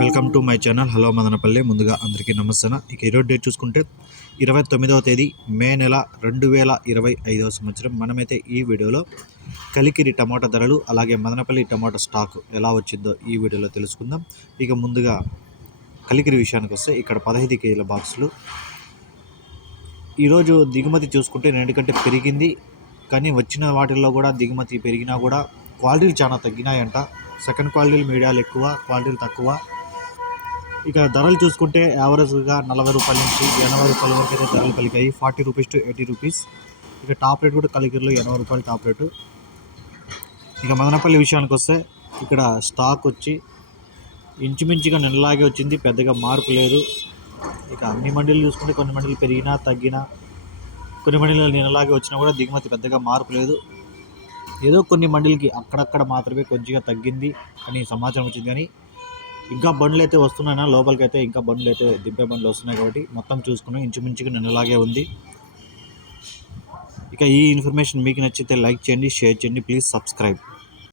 Welcome to my channel. Hello Madanapalle. ముందుగా అందరికీ నమస్తే ఇక ఈరోజు డేట్ చూసుకుంటే ఇరవై తొమ్మిదవ తేదీ మే నెల రెండు వేల ఇరవై ఐదవ సంవత్సరం. మనమైతే ఈ వీడియోలో కలికిరి టమాటా ధరలు అలాగే మదనపల్లి టమాటా స్టాక్ ఎలా వచ్చిందో ఈ వీడియోలో తెలుసుకుందాం. ఇక ముందుగా కలికిరి విషయానికి వస్తే ఇక్కడ పదహైదు కేజీల బాక్సులు. ఈరోజు దిగుమతి చూసుకుంటే నేటికంటే పెరిగింది. కానీ వచ్చిన వాటిల్లో కూడా దిగుమతి పెరిగినా కూడా క్వాలిటీలు చాలా తగ్గినాయంట. సెకండ్ క్వాలిటీలు మీడియాలు ఎక్కువ క్వాలిటీలు తక్కువ. ఇక ధరలు చూసుకుంటే యావరేజ్గా నలభై రూపాయల నుంచి ఎనభై రూపాయల వరకు అయితే ధరలు పలికాయి forty rupees to eighty rupees. ఇక టాప్ రేట్ కూడా కలిగిరిలో ఎనభై రూపాయలు టాప్ రేటు. ఇక మదనపల్లి విషయానికి వస్తే ఇక్కడ స్టాక్ వచ్చి ఇంచుమించుగా నెలలాగే వచ్చింది. పెద్దగా మార్పు లేదు. ఇక అన్ని మండీలు చూసుకుంటే కొన్ని మండీలు పెరిగినా తగ్గినా కొన్ని మండీలు నెలలాగే వచ్చినా కూడా దిగుమతి పెద్దగా మార్పు లేదు. ఏదో కొన్ని మండలికి అక్కడక్కడ మాత్రమే కొద్దిగా తగ్గింది అని సమాచారం వచ్చింది. కానీ ఇంకా బండ్లు అయితే వస్తున్నాయినా లోపలికి అయితే ఇంకా బండ్లు అయితే దింపే బండ్లు వస్తున్నాయి కాబట్టి మొత్తం చూసుకుని ఇంచుమించుగా నిన్నలాగే ఉంది. ఇక ఈ ఇన్ఫర్మేషన్ మీకు నచ్చితే లైక్ చేయండి షేర్ చేయండి. Please subscribe.